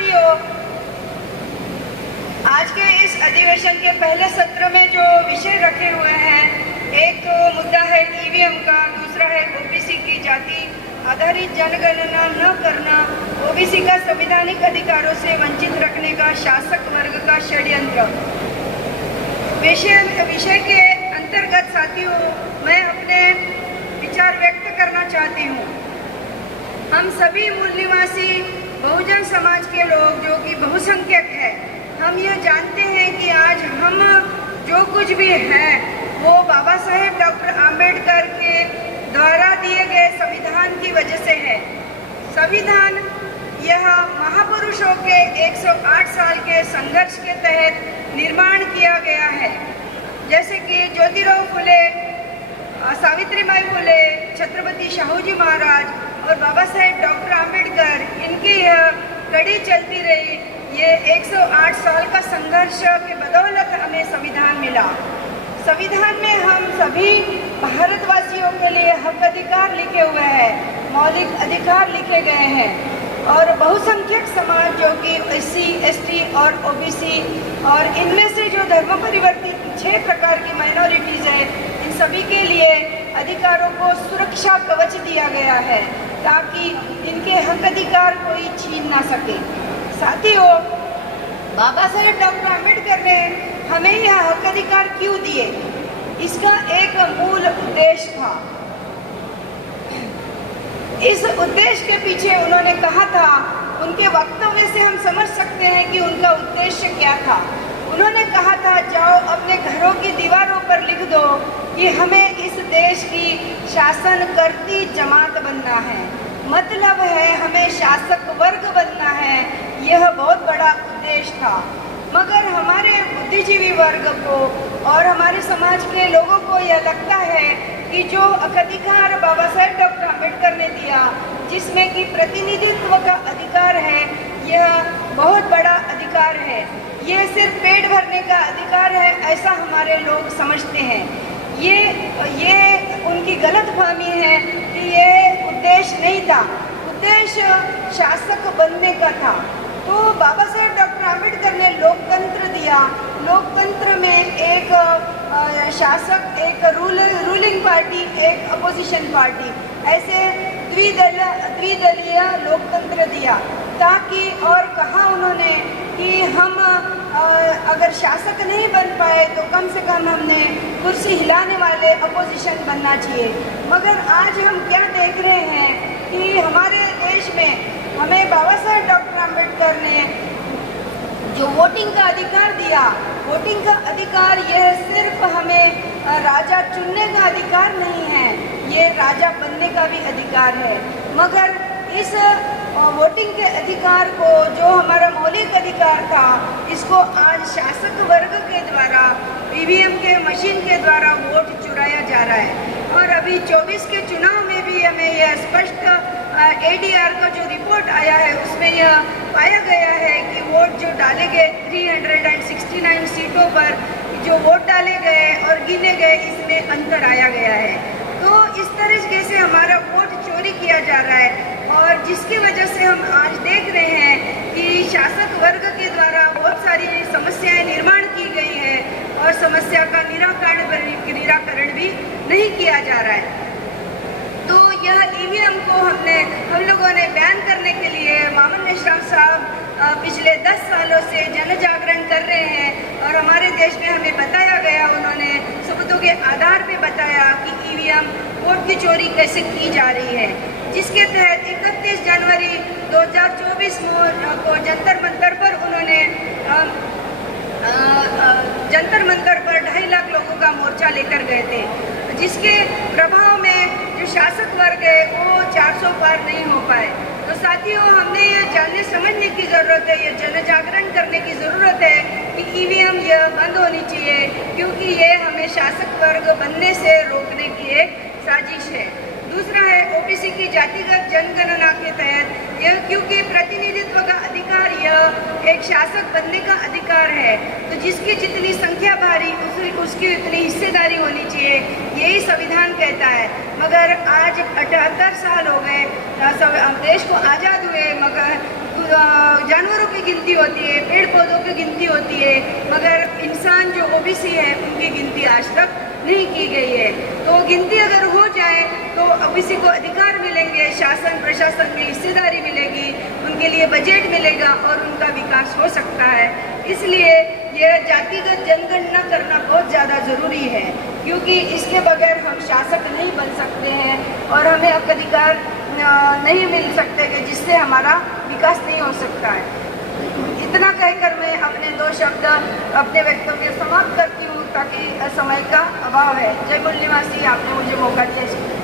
साथियों, आज के इस अधिवेशन के पहले सत्र में जो विषय रखे हुए हैं, एक तो मुद्दा है ईवीएम का, दूसरा है ओबीसी की जाति आधारित जनगणना न करना, ओबीसी का संवैधानिक अधिकारों से वंचित रखने का शासक वर्ग का षड्यंत्र। विषय के अंतर्गत साथियों, मैं अपने विचार व्यक्त करना चाहती हूँ। हम सभी मूल निवासी बहुजन समाज के लोग, जो कि बहुसंख्यक है, हम ये जानते हैं कि आज हम जो कुछ भी हैं वो बाबा साहेब डॉक्टर आम्बेडकर के द्वारा दिए गए संविधान की वजह से है। संविधान यह महापुरुषों के 108 साल के संघर्ष के तहत निर्माण किया गया है। जैसे कि ज्योतिराव फुले, सावित्रीबाई फुले, छत्रपति शाहूजी महाराज और बाबा साहेब डॉक्टर आम्बेडकर, इनकी यह कड़ी चलती रही। ये 108 साल का संघर्ष के बदौलत हमें संविधान मिला। संविधान में हम सभी भारतवासियों के लिए हक अधिकार लिखे हुए हैं, मौलिक अधिकार लिखे गए हैं। और बहुसंख्यक समाज जो कि एससी, एसटी और ओबीसी और इनमें से जो धर्म परिवर्तित 6 प्रकार की माइनॉरिटीज़ है, इन सभी के लिए अधिकारों को सुरक्षा कवच दिया गया है ताकि इनके हक अधिकार कोई छीन ना सके। साथियों, बाबा साहेब डॉक्टर आम्बेडकर ने हमें यह हक अधिकार क्यों दिए? इसका एक मूल उद्देश्य था। इस उद्देश्य के पीछे उन्होंने कहा था, उनके वक्तव्य से हम समझ सकते हैं कि उनका उद्देश्य क्या था। उन्होंने कहा था, जाओ अपने घरों की दीवारों पर लिख दो कि हमें इस देश की शासन करती जमात बनना है, मतलब है हमें शासक वर्ग बनना है। यह बहुत बड़ा उद्देश्य था। मगर हमारे बुद्धिजीवी वर्ग को और हमारे समाज के लोगों को यह लगता है कि जो अधिकार बाबा साहेब डॉक्टर आम्बेडकर ने दिया, जिसमें कि प्रतिनिधित्व का अधिकार है, यह बहुत बड़ा अधिकार है। ये सिर्फ पेट भरने का अधिकार है, ऐसा हमारे लोग समझते हैं। ये उनकी गलतफहमी है कि ये उद्देश्य नहीं था। उद्देश्य शासक बनने का था। तो बाबा साहेब डॉक्टर आम्बेडकर ने लोकतंत्र दिया। लोकतंत्र में एक शासक, एक रूलिंग पार्टी, एक अपोजिशन पार्टी, ऐसे द्विदलीय लोकतंत्र दिया ताकि, और कहा उन्होंने कि हम अगर शासक नहीं बन पाए तो कम से कम हमने कुर्सी हिलाने वाले अपोजिशन बनना चाहिए। मगर आज हम क्या देख रहे हैं कि हमारे देश में हमें बाबा साहेब डॉक्टर आम्बेडकर ने जो वोटिंग का अधिकार दिया, वोटिंग का अधिकार यह सिर्फ हमें राजा चुनने का अधिकार नहीं है, ये राजा बनने का भी अधिकार है। मगर इस वोटिंग के अधिकार को, जो हमारा मौलिक अधिकार था, इसको आज शासक वर्ग के द्वारा, ईवीएम के मशीन के द्वारा वोट चुराया जा रहा है। और अभी 24 के चुनाव में भी हमें यह स्पष्ट एडीआर का जो रिपोर्ट आया है, उसमें यह पाया गया है कि वोट जो डाले गए 369 सीटों पर जो वोट डाले गए और गिने गए, इसमें अंतर आया गया है। तो इस तरीके से हमारा वोट चोरी किया जा रहा है, और जिसकी वजह से हम आज देख रहे हैं कि शासक वर्ग के द्वारा बहुत सारी समस्याएं निर्माण की गई है और समस्या का निराकरण भी नहीं किया जा रहा है। तो यह ईवीएम को हम लोगों ने बैन करने के लिए मामन मेश्राम साहब पिछले 10 सालों से जन जागरण कर रहे हैं। और हमारे देश में हमें बताया गया, उन्होंने सबूतों के आधार पे बताया कि ईवीएम वोट की चोरी कैसे की जा रही है, जिसके तहत 31 जनवरी 2024 को जंतर मंतर पर उन्होंने जंतर मंतर पर 2.5 लाख लोगों का मोर्चा लेकर गए थे, जिसके प्रभाव में जो शासक वर्ग है वो 400 पार नहीं हो पाए। तो साथियों, हमने ये जानने समझने की ज़रूरत है, ये जन जागरण करने की ज़रूरत है कि ईवीएम यह बंद होनी चाहिए, क्योंकि ये हमें शासक वर्ग बनने से रोकने की एक साजिश है। दूसरा है ओबीसी की जातिगत जनगणना के तहत यह, क्योंकि प्रतिनिधित्व का अधिकार यह एक शासक बनने का अधिकार है, तो जिसकी जितनी संख्या भारी उसकी उतनी हिस्सेदारी होनी चाहिए, यही संविधान कहता है। मगर आज 78 साल हो गए देश को आज़ाद हुए, मगर जानवरों की गिनती होती है, पेड़ पौधों की गिनती होती है, मगर इंसान जो ओबीसी है उनकी गिनती आज तक नहीं की गई है। तो गिनती अगर हो जाए तो ओबीसी को अधिकार मिलेंगे, शासन प्रशासन में हिस्सेदारी मिलेगी, उनके लिए बजट मिलेगा और उनका विकास हो सकता है। इसलिए ये जातिगत जनगणना करना बहुत ज़्यादा ज़रूरी है, क्योंकि इसके बगैर हम शासक नहीं बन सकते हैं और हमें हक अधिकार नहीं मिल सकते कि जिससे हमारा विकास नहीं हो सकता है। इतना कहकर मैं अपने 2 शब्द अपने वक्तव्य समाप्त करती हूँ, ताकि समय का अभाव है। जय मूल निवासी, आपने मुझे मौका दिया।